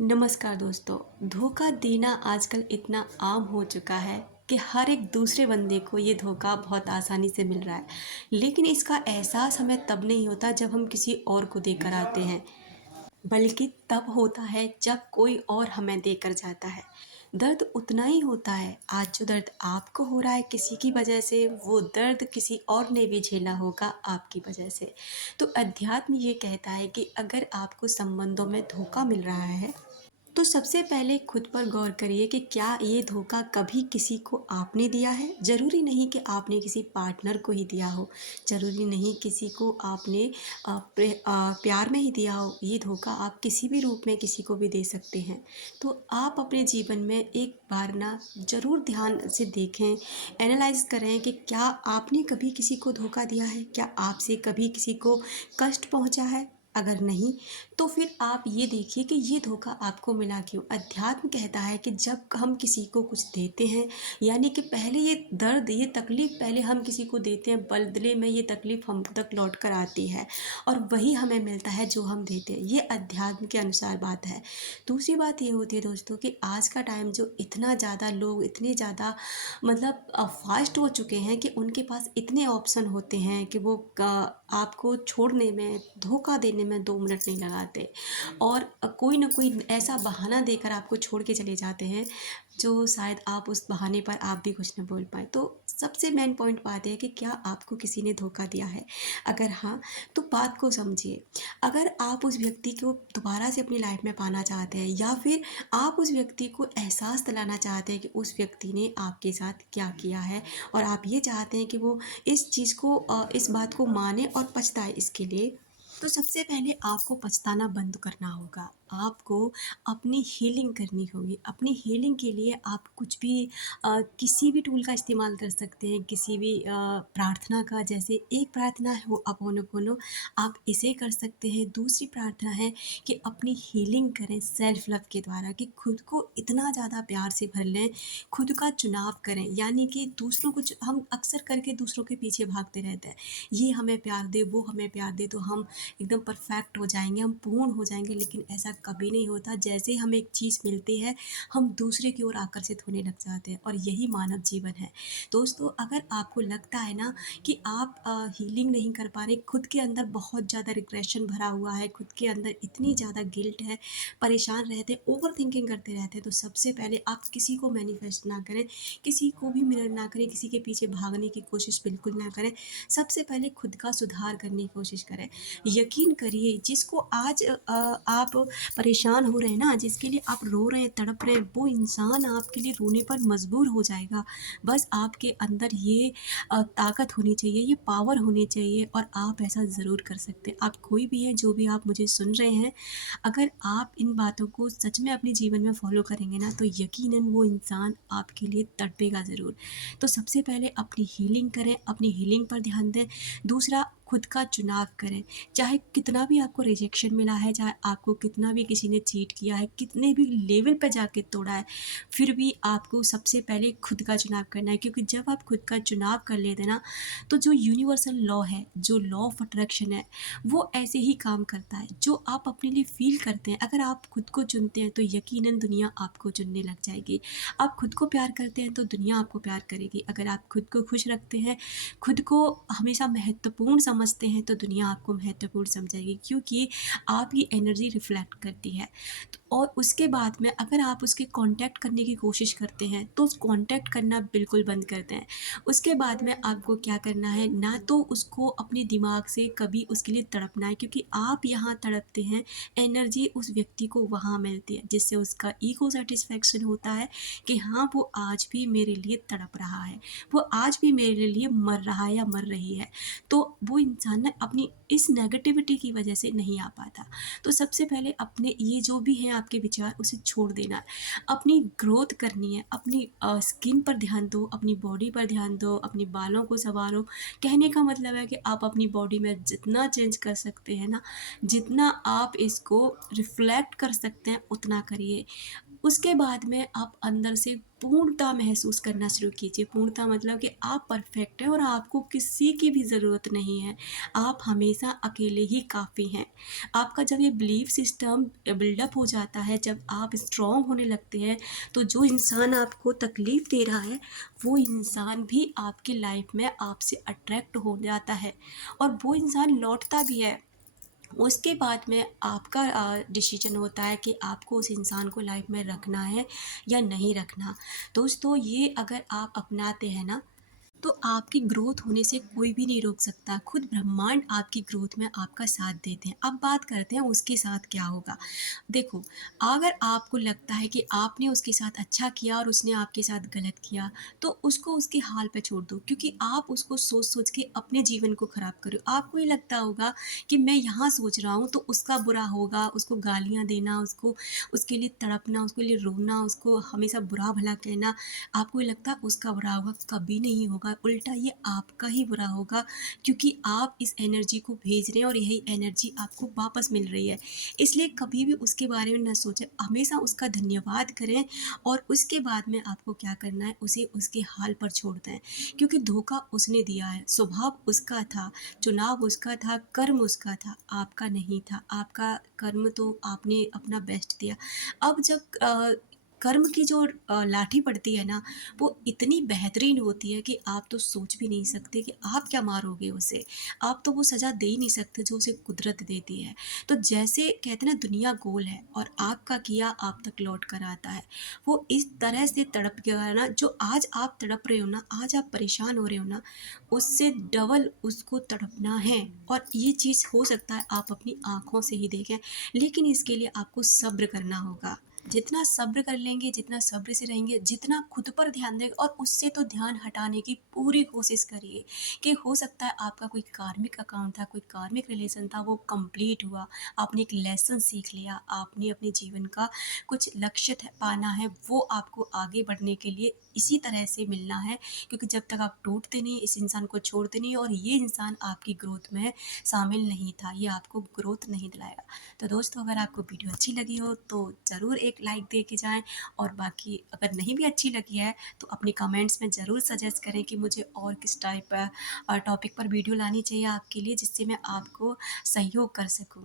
नमस्कार दोस्तों। धोखा देना आजकल इतना आम हो चुका है कि हर एक दूसरे बंदे को ये धोखा बहुत आसानी से मिल रहा है। लेकिन इसका एहसास हमें तब नहीं होता जब हम किसी और को देकर आते हैं, बल्कि तब होता है जब कोई और हमें देकर जाता है। दर्द उतना ही होता है। आज जो दर्द आपको हो रहा है किसी की वजह से, वो दर्द किसी और ने भी झेला होगा आपकी वजह से। तो अध्यात्म ये कहता है कि अगर आपको संबंधों में धोखा मिल रहा है, तो सबसे पहले खुद पर गौर करिए कि क्या ये धोखा कभी किसी को आपने दिया है। ज़रूरी नहीं कि आपने किसी पार्टनर को ही दिया हो, ज़रूरी नहीं किसी को आपने प्यार में ही दिया हो। ये धोखा आप किसी भी रूप में किसी को भी दे सकते हैं। तो आप अपने जीवन में एक बार ना ज़रूर ध्यान से देखें, एनालाइज करें कि क्या आपने कभी किसी को धोखा दिया है, क्या आपसे कभी किसी को कष्ट पहुंचा है। अगर नहीं, तो फिर आप ये देखिए कि ये धोखा आपको मिला क्यों। अध्यात्म कहता है कि जब हम किसी को कुछ देते हैं, यानी कि पहले ये दर्द, ये तकलीफ़ पहले हम किसी को देते हैं, बदले में ये तकलीफ़ हम तक लौट कर आती है और वही हमें मिलता है जो हम देते हैं। ये अध्यात्म के अनुसार बात है। दूसरी बात ये होती है दोस्तों कि आज का टाइम जो इतना ज़्यादा लोग इतने ज़्यादा मतलब फास्ट हो चुके हैं कि उनके पास इतने ऑप्शन होते हैं कि वो आपको छोड़ने में, धोखा देने में 2 मिनट नहीं लगाते और कोई ना कोई ऐसा बहाना देकर आपको छोड़ के चले जाते हैं, जो शायद आप उस बहाने पर आप भी कुछ ना बोल पाएँ। तो सबसे मेन पॉइंट बात है कि क्या आपको किसी ने धोखा दिया है? अगर हाँ, तो बात को समझिए। अगर आप उस व्यक्ति को दोबारा से अपनी लाइफ़ में पाना चाहते हैं, या फिर आप उस व्यक्ति को एहसास दिलाना चाहते हैं कि उस व्यक्ति ने आपके साथ क्या किया है, और आप ये चाहते हैं कि वो इस चीज़ को इस बात को माने और पछताए इसके लिए, तो सबसे पहले आपको पछताना बंद करना होगा। आपको अपनी हीलिंग करनी होगी। अपनी हीलिंग के लिए आप कुछ भी किसी भी टूल का इस्तेमाल कर सकते हैं, किसी भी प्रार्थना का। जैसे एक प्रार्थना है वो अपोनोपोनो, आप इसे कर सकते हैं। दूसरी प्रार्थना है कि अपनी हीलिंग करें सेल्फ लव के द्वारा, कि खुद को इतना ज़्यादा प्यार से भर लें, खुद का चुनाव करें। यानी कि दूसरों को हम अक्सर करके दूसरों के पीछे भागते रहते हैं, ये हमें प्यार दे, वो हमें प्यार दे, तो हम एकदम परफेक्ट हो जाएंगे, हम पूर्ण हो जाएंगे। लेकिन ऐसा कभी नहीं होता। जैसे ही हमें एक चीज़ मिलती है, हम दूसरे की ओर आकर्षित होने लग जाते हैं, और यही मानव जीवन है। दोस्तों, अगर आपको लगता है ना कि आप हीलिंग नहीं कर पा रहे, खुद के अंदर बहुत ज़्यादा रिग्रेशन भरा हुआ है, खुद के अंदर इतनी ज़्यादा गिल्ट है, परेशान रहते हैं, ओवर थिंकिंग करते रहते हैं, तो सबसे पहले आप किसी को मैनिफेस्ट ना करें, किसी को भी मिरर ना करें, किसी के पीछे भागने की कोशिश बिल्कुल ना करें। सबसे पहले खुद का सुधार करने की कोशिश करें। यकीन करिए, जिसको आज आप परेशान हो रहे हैं ना, जिसके लिए आप रो रहे हैं, तड़प रहे हैं, वो इंसान आपके लिए रोने पर मजबूर हो जाएगा। बस आपके अंदर ये ताकत होनी चाहिए, ये पावर होनी चाहिए, और आप ऐसा ज़रूर कर सकते हैं। आप कोई भी हैं, जो भी आप मुझे सुन रहे हैं, अगर आप इन बातों को सच में अपने जीवन में फॉलो करेंगे ना, तो यकीनन वो इंसान आपके लिए तड़पेगा ज़रूर। तो सबसे पहले अपनी हीलिंग करें, अपनी हीलिंग पर ध्यान दें। दूसरा, खुद का चुनाव करें। चाहे कितना भी आपको रिजेक्शन मिला है, चाहे आपको कितना भी किसी ने चीट किया है, कितने भी लेवल पे जाके तोड़ा है, फिर भी आपको सबसे पहले खुद का चुनाव करना है। क्योंकि जब आप खुद का चुनाव कर लेते ना, तो जो यूनिवर्सल लॉ है, जो लॉ ऑफ अट्रैक्शन है, वो ऐसे ही काम करता है। जो आप अपने लिए फील करते हैं, अगर आप खुद को चुनते हैं, तो यकीनन दुनिया आपको चुनने लग जाएगी। आप खुद को प्यार करते हैं, तो दुनिया आपको प्यार करेगी। अगर आप खुद को खुश रखते हैं, खुद को हमेशा महत्वपूर्ण समझते हैं, तो दुनिया आपको महत्वपूर्ण समझेगी, क्योंकि आपकी एनर्जी रिफ्लेक्ट करती है। तो और उसके बाद में अगर आप उसके कांटेक्ट करने की कोशिश करते हैं, तो उस कांटेक्ट करना बिल्कुल बंद कर दें। उसके बाद में आपको क्या करना है, ना तो उसको अपने दिमाग से कभी उसके लिए तड़पना है, क्योंकि आप यहाँ तड़पते हैं, एनर्जी उस व्यक्ति को वहाँ मिलती है, जिससे उसका ईगो सेटिस्फेक्शन होता है कि हाँ, वो आज भी मेरे लिए तड़प रहा है, वो आज भी मेरे लिए मर रहा है या मर रही है। तो वो इंसान ना अपनी इस नेगेटिविटी की वजह से नहीं आ पाता। तो सबसे पहले अपने ये जो भी है आपके विचार, उसे छोड़ देना है। अपनी ग्रोथ करनी है, अपनी स्किन पर ध्यान दो, अपनी बॉडी पर ध्यान दो, अपने बालों को सँवारो। कहने का मतलब है कि आप अपनी बॉडी में जितना चेंज कर सकते हैं ना, जितना आप इसको रिफ्लेक्ट कर सकते हैं, उतना करिए। उसके बाद में आप अंदर से पूर्णता महसूस करना शुरू कीजिए। पूर्णता मतलब कि आप परफेक्ट हैं और आपको किसी की भी ज़रूरत नहीं है। आप हमेशा अकेले ही काफ़ी हैं। आपका जब ये बिलीफ सिस्टम बिल्डअप हो जाता है, जब आप स्ट्रॉन्ग होने लगते हैं, तो जो इंसान आपको तकलीफ़ दे रहा है, वो इंसान भी आपकी लाइफ में आपसे अट्रैक्ट हो जाता है और वो इंसान लौटता भी है। उसके बाद में आपका डिसीजन होता है कि आपको उस इंसान को लाइफ में रखना है या नहीं रखना। दोस्तों, ये अगर आप अपनाते हैं ना, तो आपकी ग्रोथ होने से कोई भी नहीं रोक सकता। खुद ब्रह्मांड आपकी ग्रोथ में आपका साथ देते हैं। अब बात करते हैं उसके साथ क्या होगा। देखो, अगर आपको लगता है कि आपने उसके साथ अच्छा किया और उसने आपके साथ गलत किया, तो उसको उसके हाल पे छोड़ दो, क्योंकि आप उसको सोच-सोच के अपने जीवन को ख़राब कर रहे हो। आपको ये लगता होगा कि मैं यहाँ सोच रहा हूँ तो उसका बुरा होगा, उसको गालियाँ देना, उसको उसके लिए तड़पना, उसके लिए रोना, उसको हमेशा बुरा-भला कहना, आपको ये लगता है उसका बुरा होगा। कभी नहीं होगा, उल्टा ये आपका ही बुरा होगा, क्योंकि आप इस एनर्जी को भेज रहे हैं और यही एनर्जी आपको वापस मिल रही है। इसलिए कभी भी उसके बारे में ना सोचें, हमेशा उसका धन्यवाद करें और उसके बाद में आपको क्या करना है, उसे उसके हाल पर छोड़ दें, क्योंकि धोखा उसने दिया है, स्वभाव उसका था, चुनाव उसका था, कर्म उसका था, आपका नहीं था। आपका कर्म तो आपने अपना बेस्ट दिया। अब जब कर्म की जो लाठी पड़ती है ना, वो इतनी बेहतरीन होती है कि आप तो सोच भी नहीं सकते कि आप क्या मारोगे उसे। आप तो वो सज़ा दे ही नहीं सकते जो उसे कुदरत देती है। तो जैसे कहते हैं ना, दुनिया गोल है और आपका किया आप तक लौट कर आता है। वो इस तरह से तड़प गया ना, जो आज आप तड़प रहे हो ना, आज आप परेशान हो रहे हो ना, उससे डबल उसको तड़पना है। और ये चीज़ हो सकता है आप अपनी आँखों से ही देखें, लेकिन इसके लिए आपको सब्र करना होगा। जितना सब्र कर लेंगे, जितना सब्र से रहेंगे, जितना खुद पर ध्यान देंगे और उससे तो ध्यान हटाने की पूरी कोशिश करिए कि हो सकता है आपका कोई कार्मिक अकाउंट था, कोई कार्मिक रिलेशन था, वो कंप्लीट हुआ, आपने एक लेसन सीख लिया, आपने अपने जीवन का कुछ लक्ष्य पाना है, वो आपको आगे बढ़ने के लिए इसी तरह से मिलना है, क्योंकि जब तक आप टूटते नहीं, इस इंसान को छोड़ते नहीं और ये इंसान आपकी ग्रोथ में शामिल नहीं था, ये आपको ग्रोथ नहीं दिलाएगा। तो दोस्तों, अगर आपको वीडियो अच्छी लगी हो तो ज़रूर एक लाइक दे के जाएँ, और बाकी अगर नहीं भी अच्छी लगी है तो अपने कमेंट्स में ज़रूर सजेस्ट करें कि मुझे और किस टाइप टॉपिक पर वीडियो लानी चाहिए आपके लिए, जिससे मैं आपको सहयोग कर सकूँ।